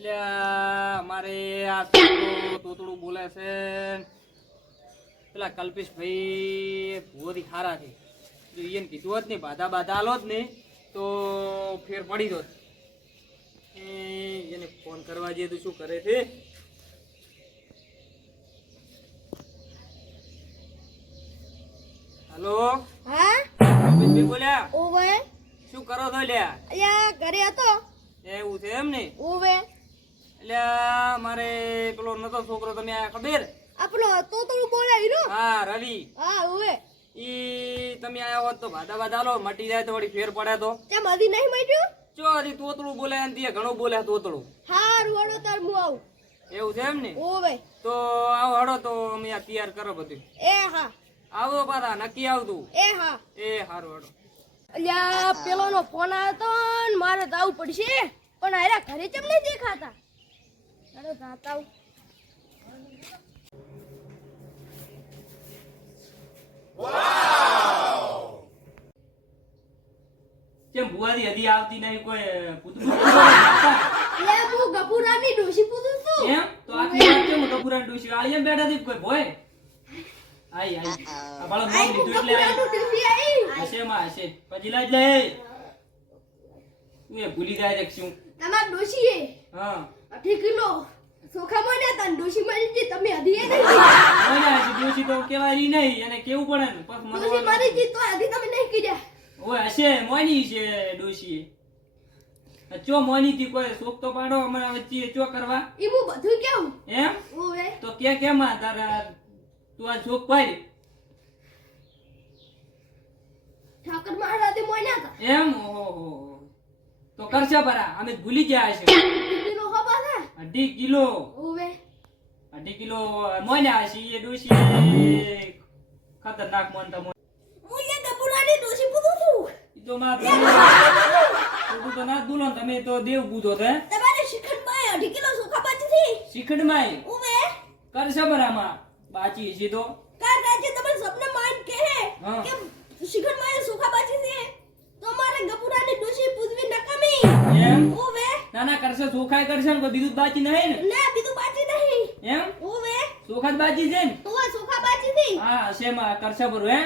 એટલે અમારે આ તોતડું બોલે છે પેલા કલ્પેશ ભાઈ ભૂવોથી ખારા છે. જો એને કીધું હોત ને બાધા આલો જ ને તો ફેર પડી દોત. એને ફોન કરવા જઈએ તો શું કરે છે? હેલો, હા કલ્પેશ બોલ્યા? ઓવે શું કરો છો લ્યા? અલ્યા ઘરે હતો. એવું છે એમ ને? ઓવે એટલે મારે પેલો નતો છોકરો તમે આ ખબર? આપણો તોતળું બોલાવી રો. હા રવિ. હા ઓવે ઈ તમે આયા હોત તો બાધા લો મટી જાય તો વળી ફેર પડે તો. કેમ હજી નહીં મટ્યું? ચો હજી તોતળું બોલે ને તે ઘણું બોલે તોતળું. હારું હળો તાર હું આવું. એવું છે એમ ને? ઓવે તો આવો હડો તો અમે આ તૈયાર કરો બધું. એ હા આવો પાછા નક્કી આવતું. એ હા. એ હારું હડો. અલ્યા પેલોનો ફોન આવ્યો તો ને મારે જવું પડશે પણ આયરા ઘરે કેમ નહીં દેખાતા? ચાલો જાતા આવું. કેમ ભુવાજી હજી આવતી નહીં કોઈ પૂતળું? લે હું ગપુરાની ડોશી પૂછું છું. એમ તો આટલી વાત કેમ કપૂરા ડોશી આળી એમ બેઠા હતી કોઈ ભોય? આઈ આ બાળો નામ લીધું એટલે આઈ. ડોશી આઈ. હશે માં હશે. પછી લાજ લે. તું એ ભૂલી જાય છે શું? તમાર ડોશી એ હા 8 કિલો સોખા મને તન ડોશી મારી જી તમે હદી એ નહીં. મજા છે ડોશી તો કેવાય રી નહીં એને કેવું પડે ને પગ ડોશી મારી જી તો હદી તમે નહીં કીધા. ઓય હશે મોની છે ડોશી. ચો મોની થી કોઈ શોક તો પાડો અમારા વચ્ચે ચો કરવા. ઈ હું બધું કેવું. એમ ઓવે તો કેમ તારા તું આ શોક પાડ ઠાકર મારા દે મોયના હતા. એમ ઓહો તો કરશે પરા અમે ભૂલી ગયા છે. કિલો હો બાધા 2.5 કિલો ઓવે 2.5 કિલો મોન્યા છે એ ડોશી ખતરનાક મોનતા મોન. હું એ ગપુરાની ડોશી પૂછું છું. ઈ તો માં તું તો ના બોલો તમે તો દેવ પૂજો છે. તમારે શિખંડ માં 8 કિલો સોખા બાજી થી શિખંડ માં ઓવે કરશે પરામાં બાચી છે તો કાર રાજ્ય તમે સપને માન કે હે હા. કે શિખંડ માં સોખા બાજી થી તો મારે ગપુરાની ડોશી પૂછવી નકામી. એમ ઓવે ના ના કરશે ચોખાઈ કરશે ને કોઈ બીજું જ બાચી નહીં ને? ના બીજું બાજી નહીં. એમ ઓવે ચોખા જ બાચી છે ને? તો સોખા બાજી થી હા હશે માં કરશે બરું હે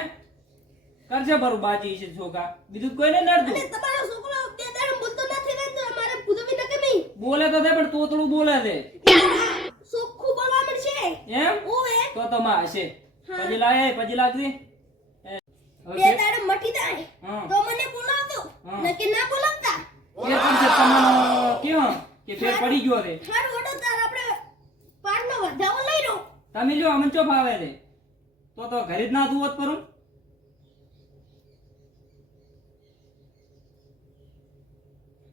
કરશે બરું બાચી છે ચોખા બીજું કોઈ ને નડતું. અને તમારો છોકરો બે દાડમ બોલતો નથી ને તો મારે પૂછવી નકામી. બોલે તો છે પણ તોતડું બોલે છે. સોખું બોલવા મળશે. એમ ઓવે તો માં હશે. હા. પછી લાય પછી લાગતી બે દાડમ મટી જાય હા. તો મને બોલાવતો હા. નકે ના બોલાવતા. એ કરશે તમને કેમ કે ફેર પડી ગયો છે હારું વડો તાર આપણે પારનો વધાવો લઈ લો. તમે લ્યો અમને ચો ફાવે છે તો ઘરે જ ના દુવત કરું.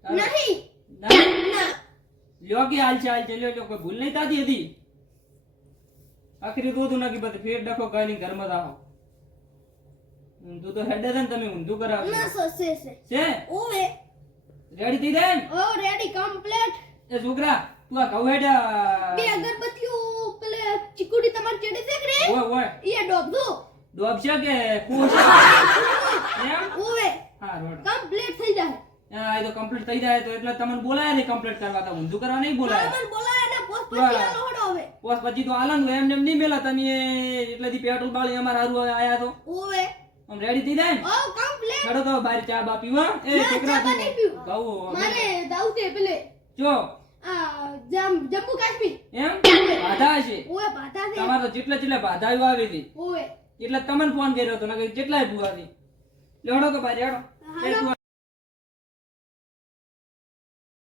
નહીં ના ના લ્યો કે હાલ છે લ્યો કોઈ ભૂલ નહીં થાતી હતી. આખરી દોધું નાખી બધે ફેર ડખો ગાલી ઘરમાં આવો. ઊંધું તો હેડે છે ને તમે ઊંધું કરાવો ના સસે છે. છે ઓવે રેડી થઈ જાય ને? ઓ રેડી કમ્પ્લીટ. એ છોકરા તું આ ઘઉં હેડા બે અગરબત્તીઓ પેલે ચીકુડી તમાર ચડી છે કે રે ઓય ઓય ઈ ડોબ દો. ડોબ છે કે કૂવો છે એમ? ઓવે હા રોડ કમ્પ્લીટ થઈ જાય. હા એ તો કમ્પ્લીટ થઈ જાય તો એટલે તમને બોલાય ને કમ્પ્લીટ કરવા તો ઊંધું કરવા નહીં બોલાય. મને બોલાય ને પોસ્ટ પછી વાહ. આલો હડો હવે. પોસ પછી તો આલન એમ નહીં મેલા તમે એટલેથી પેટ્રોલ બાળી અમાર હારું આયા તો ઓવે આમ રેડી થઈ જાય ને ઓ કમ્પ્લીટ. હેડો તો બાર ચા બા પીવા એ ના, છોકરા ચા બા નહીં પીવું. ઘઉં મારે દાઉતે પેલે જો આ જમ્મુ કાશ્મીર. એમ બાધા છે ઓવે પાતા છે. તમારે તો જેટલા બાધાઓ આવી હતી ઓવે એટલે તમને ફોન કર્યો હતો નકર જેટલાય ભૂવા હતી. લેવડો તો બાર હેડો હાલો.